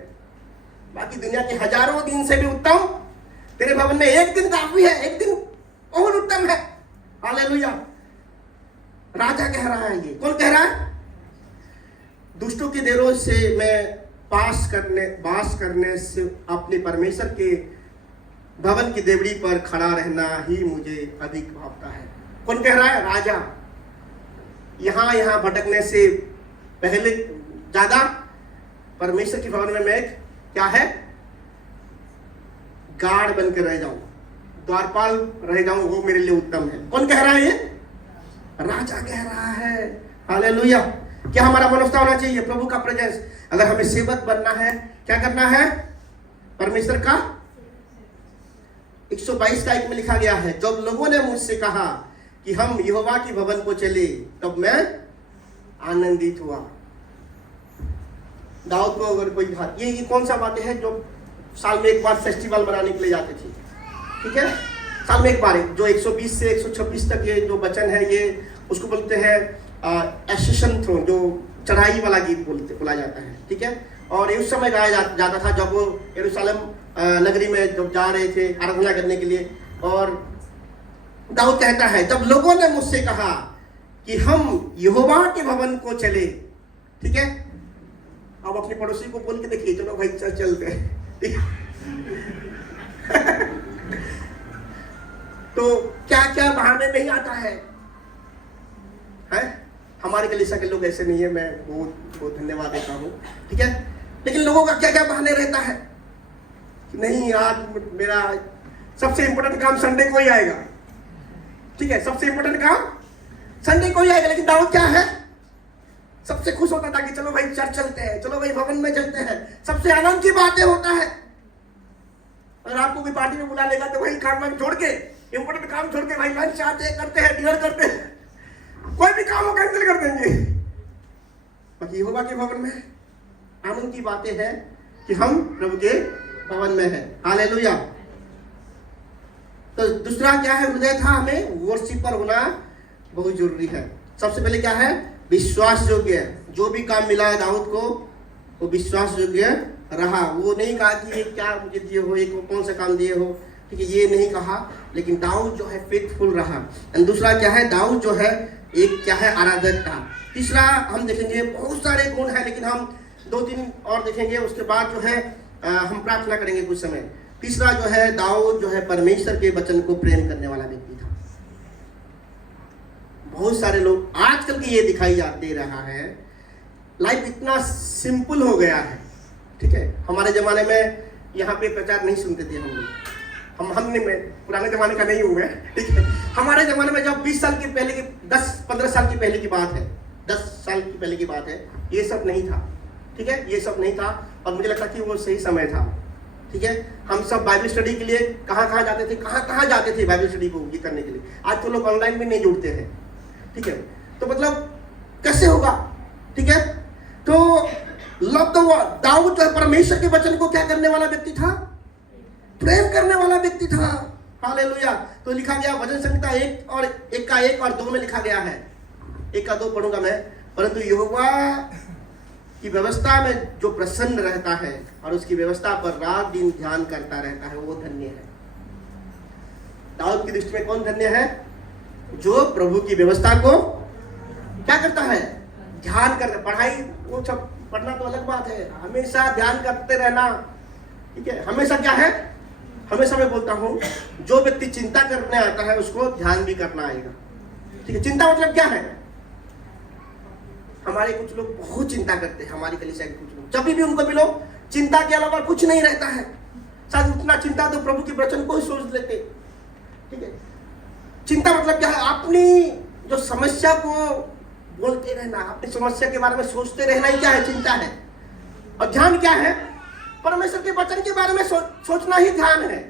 बाकी दुनिया के हजारों दिन से भी उत्तम तेरे भवन में एक दिन काफी है, एक दिन बहुत उत्तम है। हालेलुया। राजा कह रहा है, ये कौन कह रहा है? दुष्टों के देरों से मैं बास करने से अपने परमेश्वर के भवन की देवड़ी पर खड़ा रहना ही मुझे अधिक भावता है। कौन कह रहा है? राजा। यहां भटकने से पहले ज्यादा परमेश्वर के भवन में मैं क्या है, गार्ड बन के रह जाऊं, द्वारपाल रह जाऊं, वो मेरे लिए उत्तम है। कौन कह रहा है? ये राजा कह रहा है। हालेलुया। क्या हमारा मनोस्था होना चाहिए? प्रभु का प्रेजेंस। अगर हमें सेवक बनना है, क्या करना है? परमेश्वर का 122 का 1 में लिखा गया है, जब लोगों ने मुझसे कहा कि हम यहोवा की भवन को चले, तब मैं आनंदित हुआ। दाऊद को अगर कोई बात, ये कौन सा बातें हैं जो साल में एक बार फेस्टिवल मनाने के लिए जाते थे, ठीक है, साल में एक बार, जो 120 से 126 तक ये जो वचन है, ये उसको बोलते हैं एसेशन थ्रोन, जो चढ़ाई वाला गीत बोला जाता है, ठीक है। और उस समय गाया जाता था जब वो यरूशलेम नगरी में जब जा रहे थे आराधना करने के लिए। और दाऊद कहता है, जब लोगों ने मुझसे कहा कि हम यहोवा के भवन को चले, ठीक है। अब अपने पड़ोसी को बोल के देखिए, चलो भाई चलते हैं, ठीक है। तो क्या क्या बहाने नहीं आता है? हमारे कलीसिया के लोग ऐसे नहीं है, मैं बहुत बहुत धन्यवाद देता हूँ, ठीक है। लेकिन लोगों का क्या क्या बहाने रहता है कि नहीं यार, मेरा सबसे इंपॉर्टेंट काम संडे को ही आएगा, ठीक है, सबसे इंपॉर्टेंट काम संडे को ही आएगा। लेकिन दाऊद क्या है? सबसे खुश होता था कि चलो भाई चर्च चलते हैं, चलो भाई भवन में चलते हैं, सबसे आनंद की बातें होता है। अगर आपको कोई पार्टी में बुला लेगा तो वही काम छोड़ के, इंपॉर्टेंट काम छोड़ के भाई लंच आते हैं, करते हैं, डिनर करते हैं, कोई भी काम हो कैंसिल कर देंगे। बाकी यहोवा के भवन में आनंद की बातें हैं कि हम प्रभु के भवन में हैं। हालेलुया। तो दूसरा क्या है? हृदय था, हमें वर्शिपर होना बहुत जरूरी है। सबसे पहले क्या है? विश्वास योग्य। जो भी काम मिला है दाऊद को, वो विश्वास योग्य रहा। वो नहीं कहा कि ये क्या मुझे दिए हो, ये कौन सा काम दिए हो, ठीक है, ये नहीं कहा। लेकिन दाऊद जो है फेथफुल रहा। और दूसरा क्या है? दाऊद जो है एक क्या है? आराधक था। तीसरा हम देखेंगे, बहुत सारे गुण है, लेकिन हम 2-3 और देखेंगे, उसके बाद जो है हम प्रार्थना करेंगे कुछ समय। तीसरा जो है, दाऊद जो है परमेश्वर के वचन को प्रेम करने वाला व्यक्ति था। बहुत सारे लोग आजकल के ये दिखाई दे रहा है, लाइफ इतना सिंपल हो गया है, ठीक है। हमारे जमाने में यहाँ पे प्रचार नहीं सुनते थे हम लोग, हमने पुराने जमाने का नहीं हूँ मैं, ठीक है। हमारे जमाने में जब 20 साल की पहले की, 10-15 साल की पहले की बात है, 10 साल की पहले की बात है, ये सब नहीं था, ठीक है, ये सब नहीं था। और मुझे लगता कि वो सही समय था, ठीक है। हम सब बाइबल स्टडी के लिए कहाँ जाते थे, कहाँ जाते थे बाइबल स्टडी को ये करने के लिए। आज तो लोग ऑनलाइन भी नहीं जुड़ते हैं, ठीक है। तो मतलब कैसे होगा, ठीक है। तो लव द वर्ड, दाऊद जो है परमेश्वर के वचन को क्या करने वाला व्यक्ति था? प्रेम करने वाला व्यक्ति था। हालेलुया। तो लिखा गया भजन संहिता 1 का 1 और 2 में लिखा गया है, 1 का 2 पढ़ूंगा मैं। परंतु यहोवा की व्यवस्था में जो प्रसन्न रहता है और उसकी व्यवस्था पर रात दिन ध्यान करता रहता है, वो धन्य है। दाऊद की दृष्टि में कौन धन्य है? जो प्रभु की व्यवस्था को क्या करता है? ध्यान करता। पढ़ाई वो सब पढ़ना तो अलग बात है, हमेशा ध्यान करते रहना, ठीक है। हमेशा क्या है? हमेशा मैं बोलता हूँ, जो व्यक्ति चिंता करने आता है उसको ध्यान भी करना आएगा, ठीक है। चिंता मतलब क्या है? हमारे कुछ लोग बहुत चिंता करते हैं, हमारी कलीसिया के कुछ लोग, जब भी उनको मिलो चिंता के अलावा कुछ नहीं रहता है। शायद उतना चिंता तो प्रभु के वचन को ही सोच लेते, ठीक है। चिंता मतलब क्या है? अपनी जो समस्या को बोलते रहना, अपनी समस्या के बारे में सोचते रहना ही क्या है? चिंता है। और ध्यान क्या है? परमेश्वर के वचन के बारे में सोचना ही ध्यान है।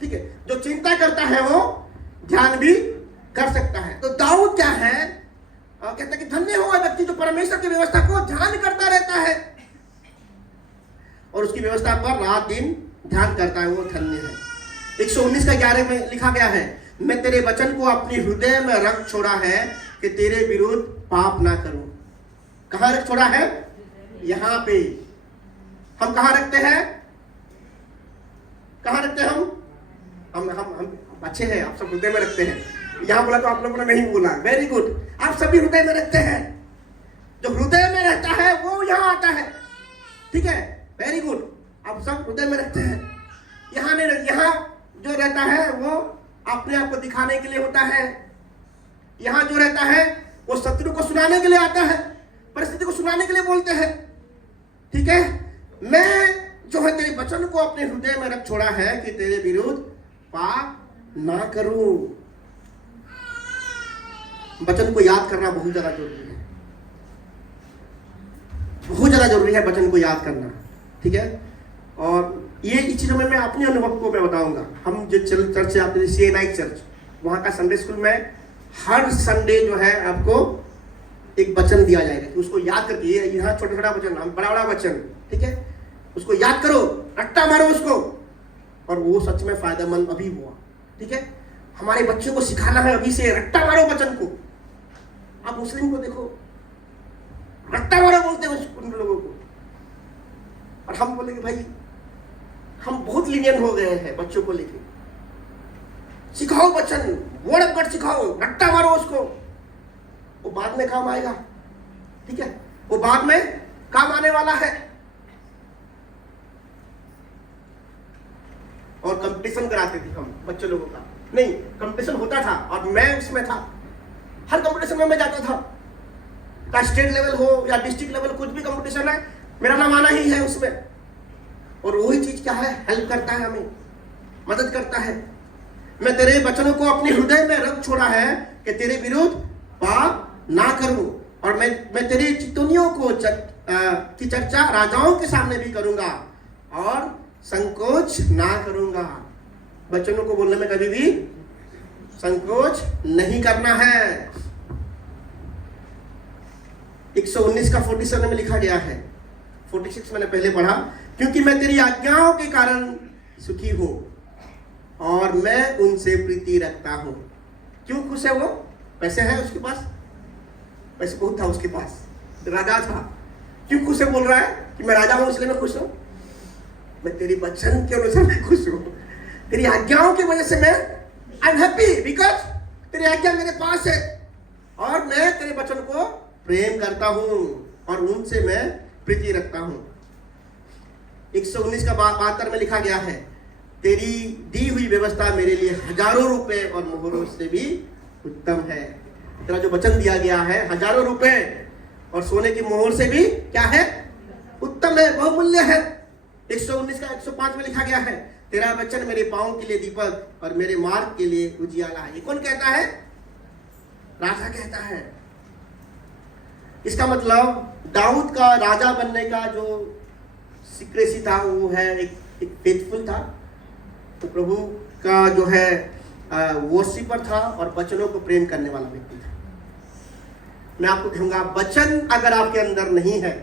ठीक है, जो चिंता करता है वो ध्यान भी कर सकता है। तो दाऊद क्या है, कहता है कि धन्य हो वह व्यक्ति जो परमेश्वर की व्यवस्था को ध्यान करता रहता है और उसकी व्यवस्था पर रात दिन ध्यान करता है, वो धन्य है। 119 का 11 में लिखा गया है, मैं तेरे वचन को अपनी हृदय में रख छोड़ा है कि तेरे विरुद्ध पाप ना करूं। कहां रख छोड़ा है? यहां पे। हम कहां रखते हैं? कहां रखते हैं हम अच्छे हैं, आप सब हृदय में रखते हैं। यहां बोला तो आप लोगों ने नहीं बोला, वेरी गुड। आप सभी हृदय में रखते हैं। जो हृदय में रहता है वो यहां आता है। ठीक है, वेरी गुड, आप सब हृदय में रखते हैं। यहां नहीं, यहां जो रहता है वो अपने आप को दिखाने के लिए होता है। यहां जो रहता है वो शत्रु को सुनाने के लिए आता है, परिस्थिति को सुनाने के लिए बोलते हैं। ठीक है, मैं जो है तेरे वचन को अपने हृदय में रख छोड़ा है कि तेरे विरुद्ध पाप ना करूं। वचन को याद करना बहुत ज्यादा जरूरी है, बहुत ज्यादा जरूरी है वचन को याद करना। ठीक है, और ये इस चीजों में मैं अपने अनुभव को मैं बताऊंगा। हम जो चर्च से आते हैं, CNI चर्च, वहां का संडे स्कूल में हर संडे जो है आपको एक वचन दिया जाएगा कि उसको याद करके, ये यहाँ छोटा छोटा वचन, हम बड़ा बड़ा वचन, ठीक है, उसको याद करो, रट्टा मारो उसको, और वो सच में फायदेमंद अभी हुआ। ठीक है, हमारे बच्चों को सिखाना है अभी से, रट्टा मारो वचन को। आप मुस्लिम को देखो, रट्टा मारो बोलते हैं उन लोगों को, और हम बोलेंगे भाई हम बहुत लीनियन हो गए हैं बच्चों को लेके। सिखाओ वचन, वर्ड ऑफ गॉड सिखाओ, रट्टा मारो उसको, वो बाद में काम आएगा। ठीक है, वो बाद में काम आने वाला है। और कंपटीशन कराते थे हम बच्चों लोगों का, नहीं कंपटीशन होता था और मैं उसमें था। हर कंपटीशन में मैं जाता था, का स्टेट लेवल हो या डिस्ट्रिक्ट लेवल, कुछ भी कंपटीशन है मेरा नाम आना ही है उसमें। और वही चीज क्या है, हेल्प करता है, हमें मदद करता है। मैं तेरे वचनों को अपने हृदय में रख छोड़ा है कि तेरे विरुद्ध पाप ना करूं, और मैं तेरी चितौनियों को की चर्चा राजाओं के सामने भी करूंगा और संकोच ना करूंगा। वचनों को बोलने में कभी भी संकोच नहीं करना है। 119 का 47 में लिखा गया है, 46 मैंने पहले पढ़ा, क्योंकि मैं तेरी आज्ञाओं के कारण सुखी हूं और मैं उनसे प्रीति रखता हूं। क्यों खुश है वो? पैसे है उसके पास, पैसे बहुत था उसके पास, राजा था। क्यों खुश है? बोल रहा है कि मैं राजा हूं इसलिए मैं खुश हूं। मैं तेरी वचन के अनुसार मैं खुश हूं, तेरी आज्ञाओं की वजह से मैं आई एम हैप्पी, बिकॉज तेरी आज्ञा मेरे पास है और मैं तेरे वचन को प्रेम करता हूं और उनसे मैं प्रीति रखता हूं। 119 का 72 में लिखा गया है, तेरी दी हुई व्यवस्था मेरे लिए हजारों रुपए और मोहरों से भी उत्तम है। तेरा जो वचन दिया गया है हजारों रुपए और सोने की मोहर से भी क्या है? उत्तम है, बहुमूल्य है। 119 का 105 में लिखा गया है, तेरा वचन मेरे पांव के लिए दीपक और मेरे मार्ग के लिए उजियाला है। ये कौन कहता है? राजा कहता है। इसका मतलब दाऊद का राजा बनने का जो सीक्रेसी था वो है एक फेथफुल था, तो प्रभु का जो है वर्शिपर था और वचनों को प्रेम करने वाला व्यक्ति था। मैं आपको कहूंगा, वचन अगर आपके अंदर नहीं है,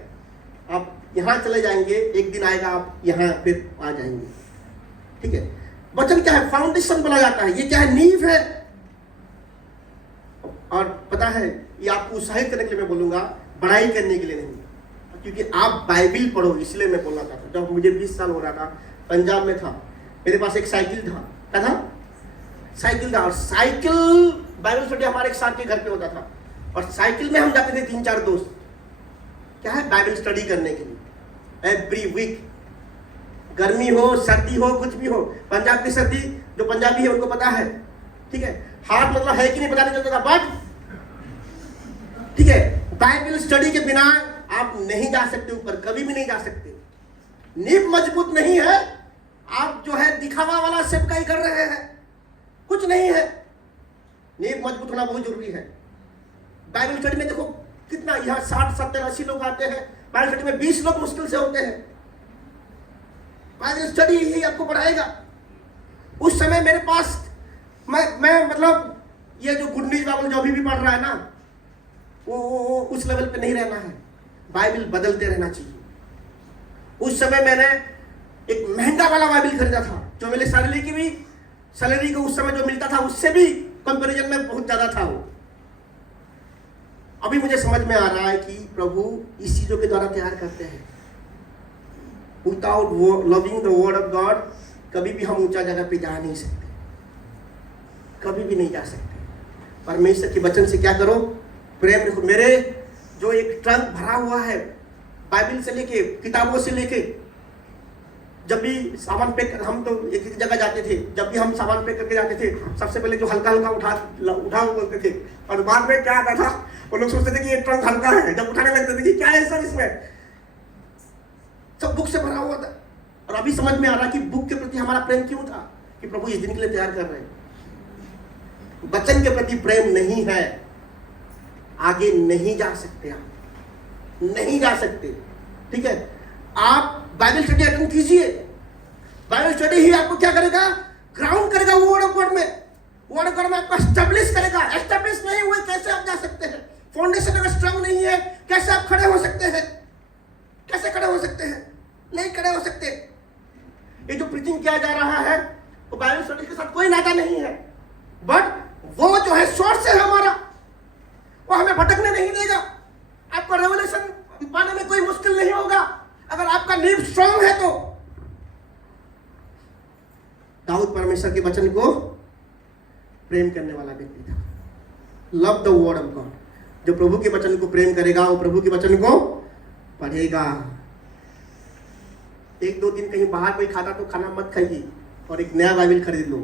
आप यहां चले जाएंगे, एक दिन आएगा आप यहां फिर आ जाएंगे। ठीक है, वचन क्या है? फाउंडेशन बना जाता है। ये क्या है? नींव है। और पता है, ये आपको उत्साहित करने के लिए मैं बोलूंगा, पढ़ाई करने के लिए नहीं, क्योंकि आप बाइबिल पढ़ो, इसलिए मैं बोलना चाहता हूँ। जब मुझे 20 साल हो रहा था, पंजाब में था, मेरे पास एक साइकिल था। क्या था? साइकिल था। और साइकिल बाइबल स्टडी हमारे एक साथ के घर पे होता था, और साइकिल में हम जाते थे 3-4 दोस्त, क्या है, बाइबल स्टडी करने के लिए एवरी वीक। गर्मी हो, सर्दी हो, कुछ भी हो। पंजाब की सर्दी जो पंजाबी है उनको पता है, ठीक है। हाथ मतलब है कि नहीं पता नहीं चलता था, बट ठीक है, बाइबल स्टडी के बिना आप नहीं जा सकते ऊपर, कभी भी नहीं जा सकते। नींव मजबूत नहीं है, आप जो है दिखावा वाला सेवकाई कर रहे हैं, कुछ नहीं है। नींव मजबूत होना बहुत जरूरी है। बाइबल स्टडी में देखो कितना, यहाँ 60, 70, 80 लोग आते हैं, बाइबल स्टडी में 20 लोग मुश्किल से होते हैं। बाइबल स्टडी ही आपको बढ़ाएगा। उस समय मेरे पास मैं मतलब ये जो गुड न्यूज बाइबल जो अभी भी पढ़ रहा है ना, वो उस लेवल पे नहीं रहना है। बाइबल बदलते रहना चाहिए। उस समय मैंने एक महंगा वाला बाइबल खरीदा था, जो मेरे सैलरी को उस समय जो मिलता था उससे भी कंपैरिजन में बहुत ज्यादा था वो। अभी मुझे समझ में आ रहा है कि प्रभु इस चीजों के द्वारा तैयार करते हैं। Without loving the word of God कभी भी हम ऊंचा जगह पे जा नहीं सकते, कभी भी नहीं जा सकते। परमेश्वर के वचन से क्या करो, प्रेम रखो। मेरे जो एक ट्रंक भरा हुआ है बाइबल से लेके, किताबों से लेके, जब भी सामान पैक, हम तो एक जगह जाते थे, जब भी हम सामान पैक करके जाते थे, सबसे पहले जो हल्का हल्का उठा बोलते थे, और बाद में क्या आता था, वो लोग सोचते थे कि ये ट्रंक हल्का है। जब उठाने लगते थे कि क्या है सर इसमें, सब बुक से भरा हुआ था। और अभी समझ में आ रहा कि बुक के प्रति हमारा प्रेम क्यों था, कि प्रभु इस दिन के लिए तैयार कर रहे हैं। वचन के प्रति प्रेम नहीं है, आगे नहीं जा सकते, आप नहीं जा सकते। ठीक है, आप बाइबल स्टडी अटेंड कीजिए। बाइबल स्टडी ही आपको क्या करेगा, ग्राउंड करेगा वर्ड ऑफ गॉड में। वर्ड ऑफ गॉड में आपको एस्टेब्लिश करेगा। एस्टेब्लिश नहीं हुए कैसे आप जा सकते हैं? फाउंडेशन अगर स्ट्रांग नहीं है, कैसे आप खड़े हो सकते हैं? कैसे खड़े हो सकते हैं? नहीं खड़े हो सकते। ये जो प्रीचिंग किया जा रहा है वो बाइबल स्टडी के साथ कोई नाता नहीं है, बट वो जो है सोर्स है हमारा, वो हमें भटकने नहीं देगा। आपको रेवलेशन पाने में कोई मुश्किल नहीं होगा अगर आपका नींव स्ट्रांग है तो। दाऊद परमेश्वर के वचन को प्रेम करने वाला व्यक्ति था। Love the word of God. जो प्रभु के वचन को प्रेम करेगा वो प्रभु के वचन को पढ़ेगा। एक दो दिन कहीं बाहर कोई खाता तो खाना मत खाइए और एक नया बाइबल खरीद लो।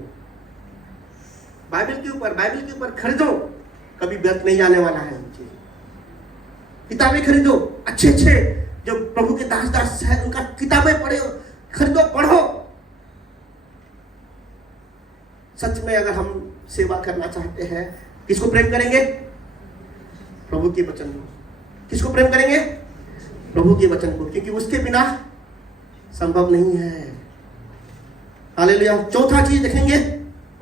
बाइबल के ऊपर खरीदो, कभी व्यर्थ नहीं जाने वाला है। किताबें खरीदो, अच्छे जो प्रभु के दास है उनका किताबें खरीदो, पढ़ो। सच में अगर हम सेवा करना चाहते हैं, किसको प्रेम करेंगे? प्रभु के वचन को। किसको प्रेम करेंगे? प्रभु के वचन को, क्योंकि उसके बिना संभव नहीं है। हालेलुया। चौथा चीज देखेंगे,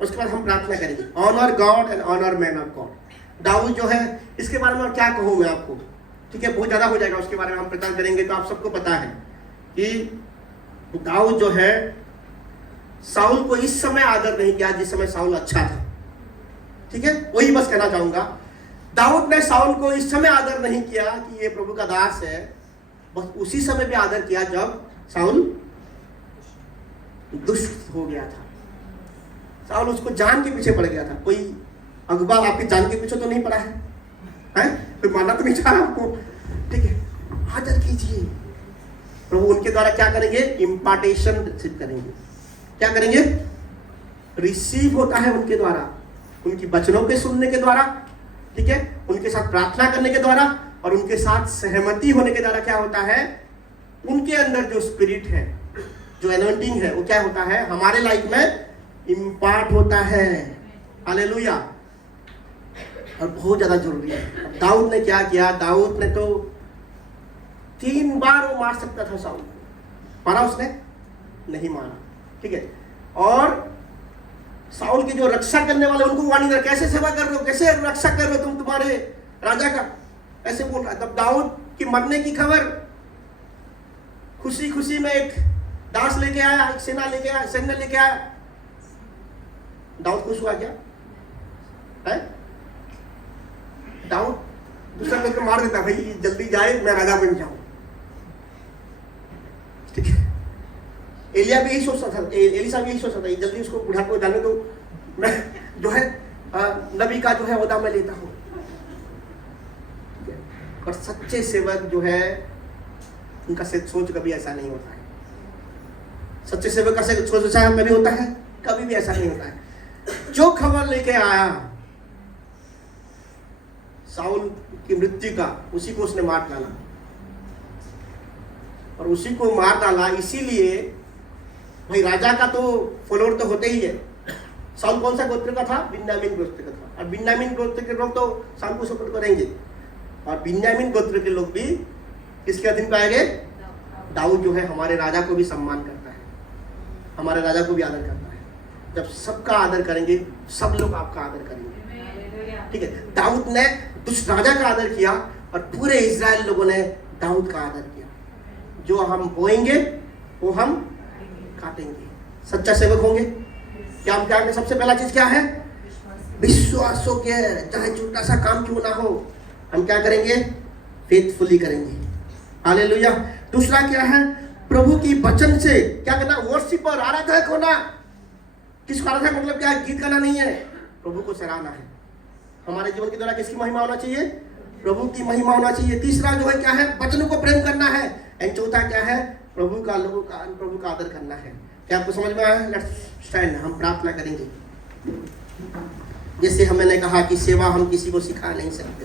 उसके बाद हम प्रार्थना करेंगे। Honour God and honour man of God. Dawood जो है, इसके बारे में और क्या कहूं मैं आपको, ठीक है, बहुत ज्यादा हो जाएगा। उसके बारे में हम प्रचार करेंगे तो आप सबको पता है कि दाऊद जो है साउल को इस समय आदर नहीं किया जिस समय साउल अच्छा था। ठीक है, वही बस कहना चाहूंगा। दाऊद ने साउल को इस समय आदर नहीं किया कि ये प्रभु का दास है, बस उसी समय भी आदर किया जब साउल दुष्ट हो गया था। साउल उसको जान के पीछे पड़ गया था। कोई अगुवा आपके जान के पीछे तो नहीं पड़ा है, कोई मानना तो नहीं चाह रहा आपको। ठीक है, आदर कीजिए। प्रभु उनके द्वारा क्या करेंगे? इम्पार्टेशन रिसीव करेंगे। क्या करेंगे? रिसीव होता है उनके द्वारा, उनकी वचनों के सुनने के द्वारा, ठीक है, उनके साथ प्रार्थना करने के द्वारा और उनके साथ सहमति होने के द्वारा। क्या होता है? उनके अंदर जो स्पिरिट है, जो एनॉइंटिंग है, वो क्या होता है? हमारे लाइफ में इम्पार्ट होता है। हालेलुया। और बहुत ज्यादा जरूरी है। दाऊद ने क्या किया? दाऊद ने तो 3 बार वो मार सकता था साउल को, मारा उसने नहीं मारा। ठीक है, और साउल के जो रक्षा करने वाले उनको वार्निंग दिया, कैसे सेवा कर रहे हो, कैसे रक्षा कर रहे हो तुम तुम्हारे राजा का, ऐसे बोल रहा है। तब दाऊद की मरने की खबर खुशी खुशी में एक दास लेके आया, एक सेना लेके आया, सैन्य लेके आया। दाऊद खुश हुआ क्या? है? दाऊद दूसरा मिलकर मार देता, भाई जल्दी जाए मैं राजा बन जाऊं। ठीक है, एलिया भी यही सोचता था, एलिसा भी यही सोचता था, जल्दी उसको बुढ़ा को जाने दो, मैं जो है नबी का जो है ओहदा मैं लेता हूं। और सच्चे सेवक जो है उनका सोच कभी ऐसा नहीं होता है। सच्चे सेवक का सोच ऐसा कभी होता है? कभी भी ऐसा नहीं होता है। जो खबर लेके आया साउल की मृत्यु का, उसी को उसने मार डाला। और उसी को मार डाला इसीलिए, भाई राजा का तो फॉलोअर तो होते ही है। साउल कौन सा गोत्र का था? बिन्यामीन गोत्र का था। और बिन्यामीन गोत्र के लोग तो साउल को सपोर्ट करेंगे, और बिन्यामीन गोत्र के लोग भी किसके अधीन पाएंगे? दाऊद जो है हमारे राजा को भी सम्मान करता है। हमारे राजा को भी आदर करना है। जब सबका आदर करेंगे, सब लोग आपका आदर करेंगे। ठीक है, दाऊद ने उस राजा का आदर किया और पूरे इजराइल लोगों ने दाऊद का आदर किया। जो हम बोएंगे वो हम काटेंगे। सच्चा सेवक होंगे। क्या हम क्या, सबसे पहला चीज क्या है? विश्वास हो के, चाहे छोटा सा काम क्यों ना हो, हम क्या करेंगे? फेथफुली करेंगे। हालेलुया। दूसरा क्या है? प्रभु की वचन से क्या करना? वर्शिपर, आराधक होना। किसको आराधक मतलब क्या? गीत गाना नहीं है, प्रभु को सराहना है। हमारे जीवन के द्वारा किसकी महिमा होना चाहिए? प्रभु की महिमा होना चाहिए। तीसरा जो है क्या है? वचनों को प्रेम करना है। एंड चौथा क्या है? प्रभु का, लोगों का, प्रभु का आदर करना है। क्या आपको समझ में आया? लेट्स स्टैंड, हम प्रार्थना करेंगे। जैसे हमने कहा कि सेवा हम किसी को सिखा नहीं सकते,